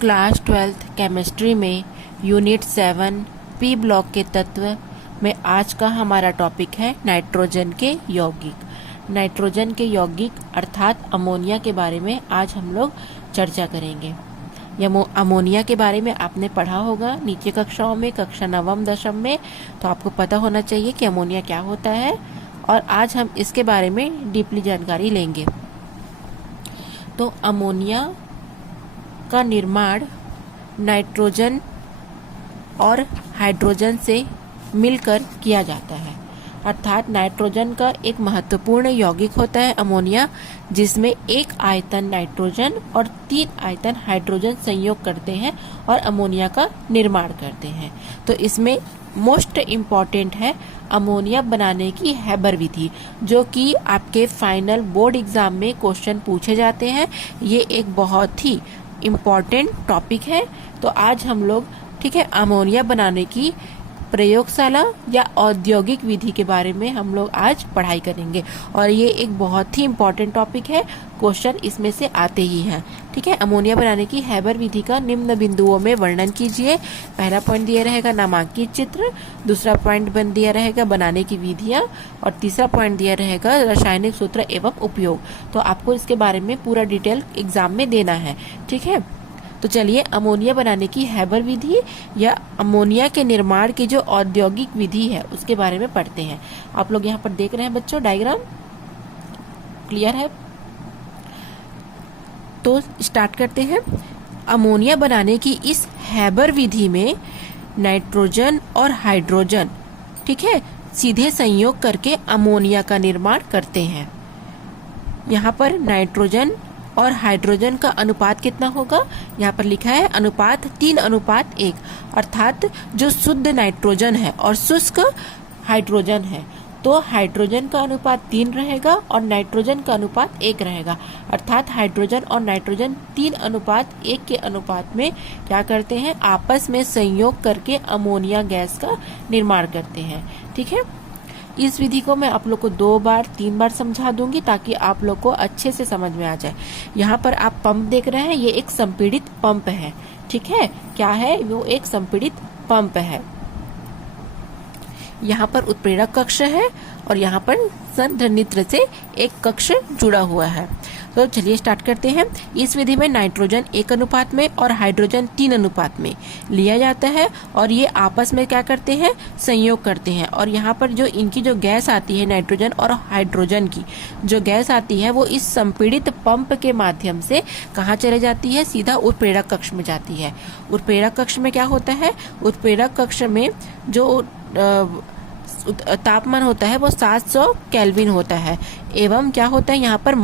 Class 12th chemistry में unit 7 P block के तत्व में आज का हमारा टॉपिक है नाइट्रोजन के यौगिक। नाइट्रोजन के यौगिक अर्थात अमोनिया के बारे में आज हम लोग चर्चा करेंगे। अमोनिया के बारे में आपने पढ़ा होगा नीचे कक्षाओं में, कक्षा 9वीं 10वीं में, तो आपको पता होना चाहिए कि अमोनिया क्या होता है और आज हम इसके बारे में डीपली जानकारी लेंगे। तो अमोनिया का निर्माण नाइट्रोजन और हाइड्रोजन से मिलकर किया जाता है, अर्थात नाइट्रोजन का एक महत्वपूर्ण यौगिक होता है अमोनिया, जिसमें एक आयतन नाइट्रोजन और 3 आयतन हाइड्रोजन संयोग करते हैं और अमोनिया का निर्माण करते हैं। तो इसमें मोस्ट इम्पॉर्टेंट है अमोनिया बनाने की हैबर विधि, जो कि आपके फाइनल बोर्ड एग्जाम में क्वेश्चन पूछे जाते हैं। ये एक बहुत ही इम्पॉर्टेंट टॉपिक है। तो आज हम लोग अमोनिया बनाने की प्रयोगशाला या औद्योगिक विधि के बारे में हम लोग आज पढ़ाई करेंगे और ये एक बहुत ही इम्पोर्टेंट टॉपिक है, क्वेश्चन इसमें से आते ही हैं। अमोनिया बनाने की हैबर विधि का निम्न बिंदुओं में वर्णन कीजिए। पहला पॉइंट दिया रहेगा नामांकित चित्र, दूसरा पॉइंट दिया रहेगा बनाने की विधियां और तीसरा पॉइंट दिया रहेगा रासायनिक सूत्र एवं उपयोग। तो आपको इसके बारे में पूरा डिटेल एग्जाम में देना है। ठीक है, तो चलिए अमोनिया बनाने की हैबर विधि या अमोनिया के निर्माण की जो औद्योगिक विधि है उसके बारे में पढ़ते हैं। आप लोग यहाँ पर देख रहे हैं बच्चों, डायग्राम क्लियर है? तो स्टार्ट करते हैं। अमोनिया बनाने की इस हैबर विधि में नाइट्रोजन और हाइड्रोजन सीधे संयोग करके अमोनिया का निर्माण करते हैं। यहाँ पर नाइट्रोजन और हाइड्रोजन का अनुपात कितना होगा? यहाँ पर लिखा है अनुपात 3:1, अर्थात जो शुद्ध नाइट्रोजन है और शुष्क हाइड्रोजन है तो हाइड्रोजन का अनुपात 3 रहेगा और नाइट्रोजन का अनुपात 1 रहेगा, अर्थात हाइड्रोजन और नाइट्रोजन 3:1 के अनुपात में क्या करते हैं? आपस में संयोग करके अमोनिया गैस का निर्माण करते हैं। ठीक है, इस विधि को मैं आप लोग को 2 बार 3 बार समझा दूंगी ताकि आप लोग को अच्छे से समझ में आ जाए। यहाँ पर आप पंप देख रहे हैं, ये एक संपीड़ित पंप है। ठीक है, क्या है वो? एक संपीड़ित पंप है। यहाँ पर उत्प्रेरक कक्ष है और यहाँ पर संधारित्र से एक कक्ष जुड़ा हुआ है। तो चलिए स्टार्ट करते हैं। इस विधि में नाइट्रोजन 1 अनुपात में और हाइड्रोजन 3 अनुपात में लिया जाता है और ये आपस में क्या करते हैं? संयोग करते हैं। और यहाँ पर जो इनकी जो गैस आती है नाइट्रोजन और हाइड्रोजन की जो गैस आती है वो इस संपीड़ित पंप के माध्यम से कहाँ चले जाती है? सीधा उत्प्रेरक कक्ष में जाती है। उत्प्रेरक कक्ष में क्या होता है? उत्प्रेरक कक्ष में जो तापमान होता है वो 700 केल्विन होता है एवं क्या होता है? यहाँ पर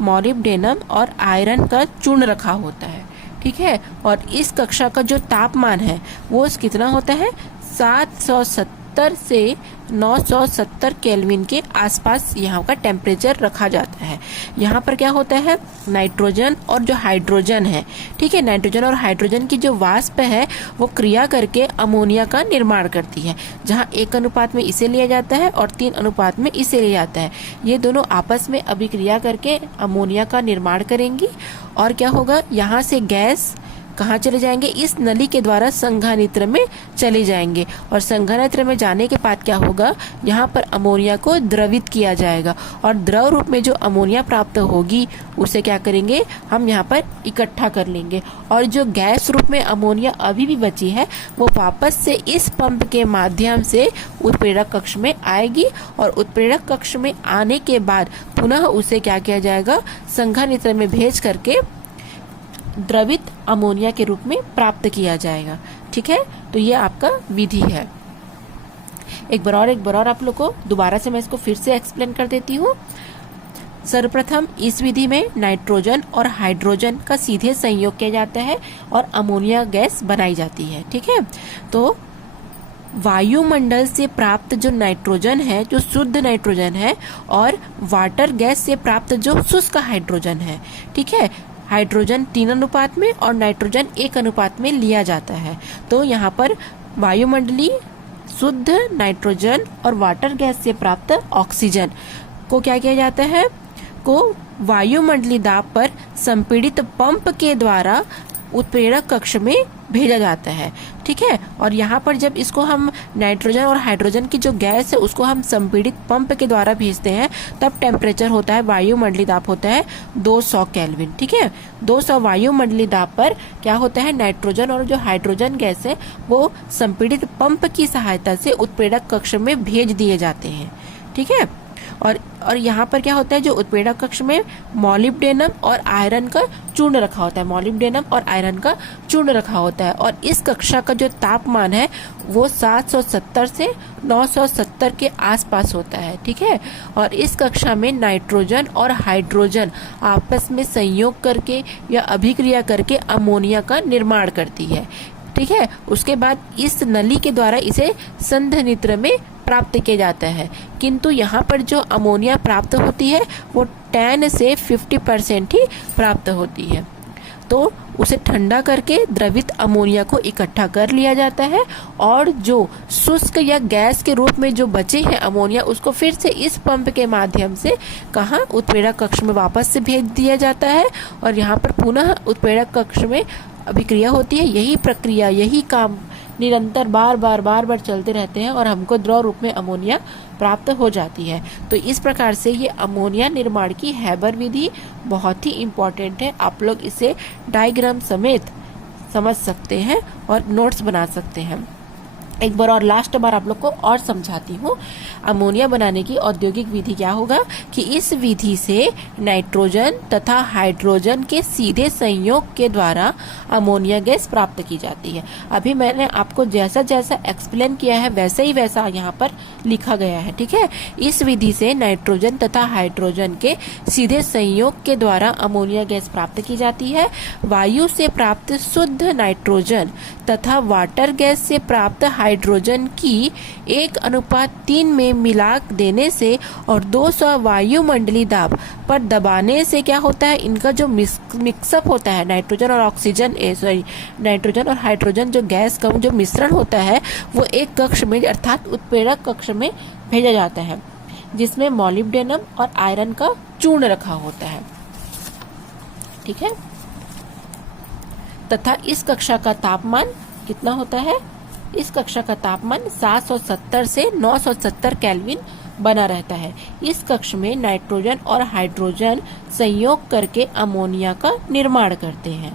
मॉलिब्डेनम और आयरन का चूर्ण रखा होता है। ठीक है, और इस कक्षा का जो तापमान है वो कितना होता है? 770 से 970 केल्विन के आसपास यहाँ का टेम्परेचर रखा जाता है। यहाँ पर क्या होता है? नाइट्रोजन और जो हाइड्रोजन है, ठीक है, नाइट्रोजन और हाइड्रोजन की जो वाष्प है वो क्रिया करके अमोनिया का निर्माण करती है, जहाँ 1 अनुपात में इसे लिया जाता है और 3 अनुपात में इसे लिया जाता है। ये दोनों आपस में अभिक्रिया करके अमोनिया का निर्माण करेंगी और क्या होगा? यहाँ से गैस कहाँ चले जाएंगे? इस नली के द्वारा संघानित्र में चले जाएंगे और संघानित्र में जाने के बाद क्या होगा? यहाँ पर अमोनिया को द्रवित किया जाएगा और द्रव रूप में जो अमोनिया प्राप्त होगी उसे क्या करेंगे? हम यहाँ पर इकट्ठा कर लेंगे और जो गैस रूप में अमोनिया अभी भी बची है वो वापस से इस पंप के माध्यम से उत्प्रेरक कक्ष में आएगी और उत्प्रेरक कक्ष में आने के बाद पुनः उसे क्या किया जाएगा? संघानित्र में भेज करके द्रवित अमोनिया के रूप में प्राप्त किया जाएगा। ठीक है, तो ये आपका विधि है। एक बार और आप लोग को दोबारा से मैं इसको फिर से एक्सप्लेन कर देती हूँ। सर्वप्रथम इस विधि में नाइट्रोजन और हाइड्रोजन का सीधे संयोग किया जाता है और अमोनिया गैस बनाई जाती है। ठीक है, तो वायुमंडल से प्राप्त जो नाइट्रोजन है, जो शुद्ध नाइट्रोजन है, और वाटर गैस से प्राप्त जो शुष्क हाइड्रोजन है, ठीक है, हाइड्रोजन 3 अनुपात में और नाइट्रोजन 1 अनुपात में लिया जाता है। तो यहाँ पर वायुमंडलीय शुद्ध नाइट्रोजन और वाटर गैस से प्राप्त ऑक्सीजन को क्या किया जाता है? को वायुमंडलीय दाब पर संपीड़ित पंप के द्वारा उत्प्रेरक कक्ष में भेजा जाता है। ठीक है, और यहाँ पर जब इसको हम नाइट्रोजन और हाइड्रोजन की जो गैस है उसको हम संपीड़ित पंप के द्वारा भेजते हैं, तब टेम्परेचर होता है, वायुमंडलीय दाब होता है 200 केल्विन। ठीक है, 200 वायुमंडलीय दाब पर क्या होता है, नाइट्रोजन और जो हाइड्रोजन गैस है वो संपीड़ित पंप की सहायता से उत्प्रेरक कक्ष में भेज दिए जाते हैं। ठीक है, और यहाँ पर क्या होता है, जो उत्प्रेरक कक्ष में मॉलिब्डेनम और आयरन का चूर्ण रखा होता है, मॉलिब्डेनम और आयरन का चूर्ण रखा होता है, और इस कक्षा का जो तापमान है वो 770 से 970 के आसपास होता है। ठीक है, और इस कक्षा में नाइट्रोजन और हाइड्रोजन आपस में संयोग करके या अभिक्रिया करके अमोनिया का निर्माण करती है। ठीक है, उसके बाद इस नली के द्वारा इसे संघनित्र में प्राप्त किया जाता है, किंतु यहाँ पर जो अमोनिया प्राप्त होती है वो 10 से 50% ही प्राप्त होती है। तो उसे ठंडा करके द्रवित अमोनिया को इकट्ठा कर लिया जाता है, और जो शुष्क या गैस के रूप में जो बचे हैं अमोनिया उसको फिर से इस पंप के माध्यम से कहाँ, उत्प्रेरक कक्ष में वापस से भेज दिया जाता है, और यहाँ पर पुनः उत्प्रेरक कक्ष में अभिक्रिया होती है। यही प्रक्रिया, यही काम निरंतर बार बार चलते रहते हैं और हमको द्रव रूप में अमोनिया प्राप्त हो जाती है। तो इस प्रकार से ये अमोनिया निर्माण की हैबर विधि बहुत ही इम्पोर्टेंट है। आप लोग इसे डायग्राम समेत समझ सकते हैं और नोट्स बना सकते हैं। एक बार और लास्ट बार आप लोग को और समझाती हूँ। अमोनिया बनाने की औद्योगिक विधि क्या होगा कि इस विधि से नाइट्रोजन तथा हाइड्रोजन के सीधे संयोग के द्वारा अमोनिया गैस प्राप्त की जाती है। अभी मैंने आपको जैसा जैसा एक्सप्लेन किया है वैसा ही वैसा यहाँ पर लिखा गया है। ठीक है, इस विधि से नाइट्रोजन तथा हाइड्रोजन के सीधे संयोग के द्वारा अमोनिया गैस प्राप्त की जाती है। वायु से प्राप्त शुद्ध नाइट्रोजन तथा वाटर गैस से प्राप्त हाइड्रोजन की 1:3 में मिला देने से और 200 वायुमंडलीय दाब पर दबाने से क्या होता है, इनका जो मिक्सअप होता है, नाइट्रोजन और ऑक्सीजन नाइट्रोजन और हाइड्रोजन जो गैस का जो मिश्रण होता है वो एक कक्ष में अर्थात उत्प्रेरक कक्ष में भेजा जाता है, जिसमें मॉलिब्डेनम और आयरन का चूर्ण रखा होता है। ठीक है, तथा इस कक्षा का तापमान कितना होता है, इस कक्षा का तापमान 770 से 970 केल्विन बना रहता है। इस कक्ष में नाइट्रोजन और हाइड्रोजन संयोग करके अमोनिया का निर्माण करते हैं,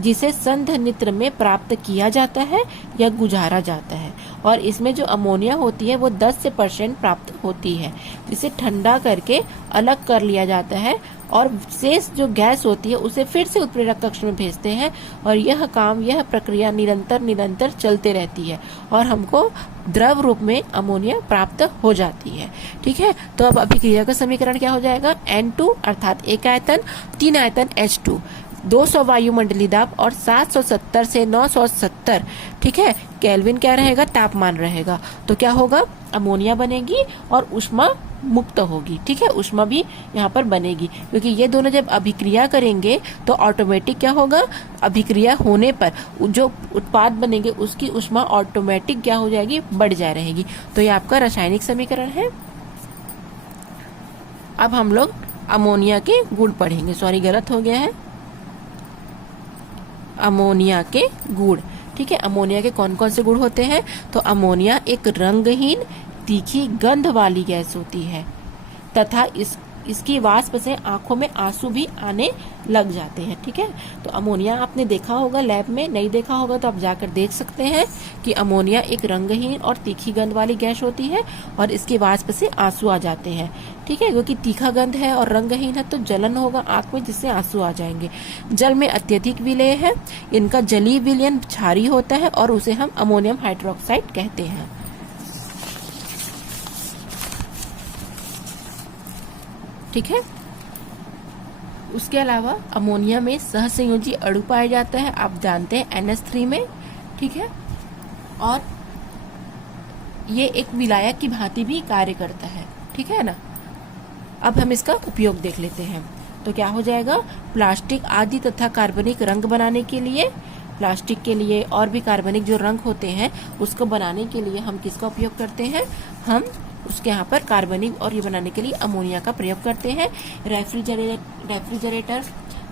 जिसे संघनित्र में प्राप्त किया जाता है या गुजारा जाता है, और इसमें जो अमोनिया होती है वो 10% प्राप्त होती है, जिसे ठंडा करके अलग कर लिया जाता है, और शेष जो गैस होती है उसे फिर से उत्प्रेरक कक्ष में भेजते हैं, और यह काम, यह प्रक्रिया निरंतर चलते रहती है और हमको द्रव रूप में अमोनिया प्राप्त हो जाती है। ठीक है, तो अब अभिक्रिया का समीकरण क्या हो जाएगा, N2 अर्थात एक आयतन 3 आयतन H2, 200 वायुमंडलीय दाब और 770 से 970 ठीक है केल्विन क्या रहेगा, तापमान रहेगा। तो क्या होगा, अमोनिया बनेगी और ऊष्मा मुक्त होगी। ठीक है, ऊष्मा भी यहाँ पर बनेगी, क्योंकि ये दोनों जब अभिक्रिया करेंगे तो ऑटोमेटिक क्या होगा, अभिक्रिया होने पर जो उत्पाद बनेंगे उसकी ऊष्मा ऑटोमेटिक क्या हो जाएगी, बढ़ जा रहेगी। तो ये आपका रासायनिक समीकरण है। अब हम लोग अमोनिया के गुण पढ़ेंगे। सॉरी, गलत हो गया है, अमोनिया के गुण। ठीक है, अमोनिया के कौन कौन से गुण होते हैं, तो अमोनिया एक रंगहीन तीखी गंध वाली गैस होती है तथा इसकी वाष्प से आंखों में आंसू भी आने लग जाते हैं। ठीक है, तो अमोनिया आपने देखा होगा लैब में, नहीं देखा होगा तो आप जाकर देख सकते हैं कि अमोनिया एक रंगहीन और तीखी गंध वाली गैस होती है और इसकी वाष्प से आंसू आ जाते हैं। ठीक है, क्योंकि तीखा गंध है और रंगहीन है तो जलन होगा आंख में, जिससे आंसू आ जाएंगे। जल में अत्यधिक विलेय है, इनका जलीय विलयन क्षारीय होता है और उसे हम अमोनियम हाइड्रोक्साइड कहते हैं। ठीक है, उसके अलावा अमोनिया में सहसंयोजी अणु पाया जाता है, आप जानते हैं NH3 में। ठीक है, और ये एक विलायक की भांति भी कार्य करता है। ठीक है ना, अब हम इसका उपयोग देख लेते हैं। तो क्या हो जाएगा, प्लास्टिक आदि तथा कार्बनिक रंग बनाने के लिए, प्लास्टिक के लिए और भी कार्बनिक जो रंग होते हैं उसको बनाने के लिए हम किसका उपयोग करते हैं, हम उसके यहाँ पर कार्बनिक और ये बनाने के लिए अमोनिया का प्रयोग करते हैं। रेफ्रिजरेटर,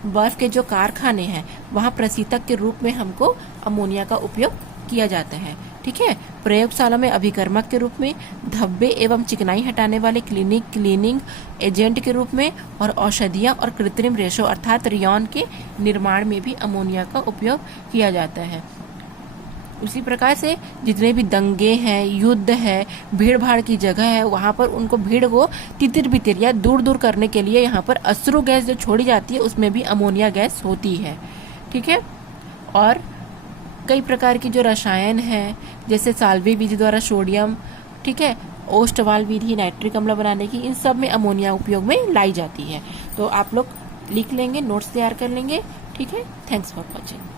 बर्फ के जो कारखाने हैं वहाँ प्रशीतक के रूप में हमको अमोनिया का उपयोग किया जाता है। ठीक है। प्रयोगशाला में अभिकर्मक के रूप में, धब्बे एवं चिकनाई हटाने वाले क्लीनिंग एजेंट के रूप में, और औषधियाँ और कृत्रिम रेशों अर्थात रियॉन के निर्माण में भी अमोनिया का उपयोग किया जाता है। उसी प्रकार से जितने भी दंगे हैं, युद्ध है, भीड़ भाड़ की जगह है, वहाँ पर उनको भीड़ को तितिर बितिर या दूर दूर करने के लिए यहाँ पर अश्रु गैस जो छोड़ी जाती है उसमें भी अमोनिया गैस होती है। ठीक है। और कई प्रकार की जो रसायन है जैसे साल्वे विधि द्वारा सोडियम, ठीक है, ओस्टवाल विधि नाइट्रिक अम्ल बनाने की, इन सब में अमोनिया उपयोग में लाई जाती है। तो आप लोग लिख लेंगे, नोट्स तैयार कर लेंगे। ठीक है। Thanks for watching.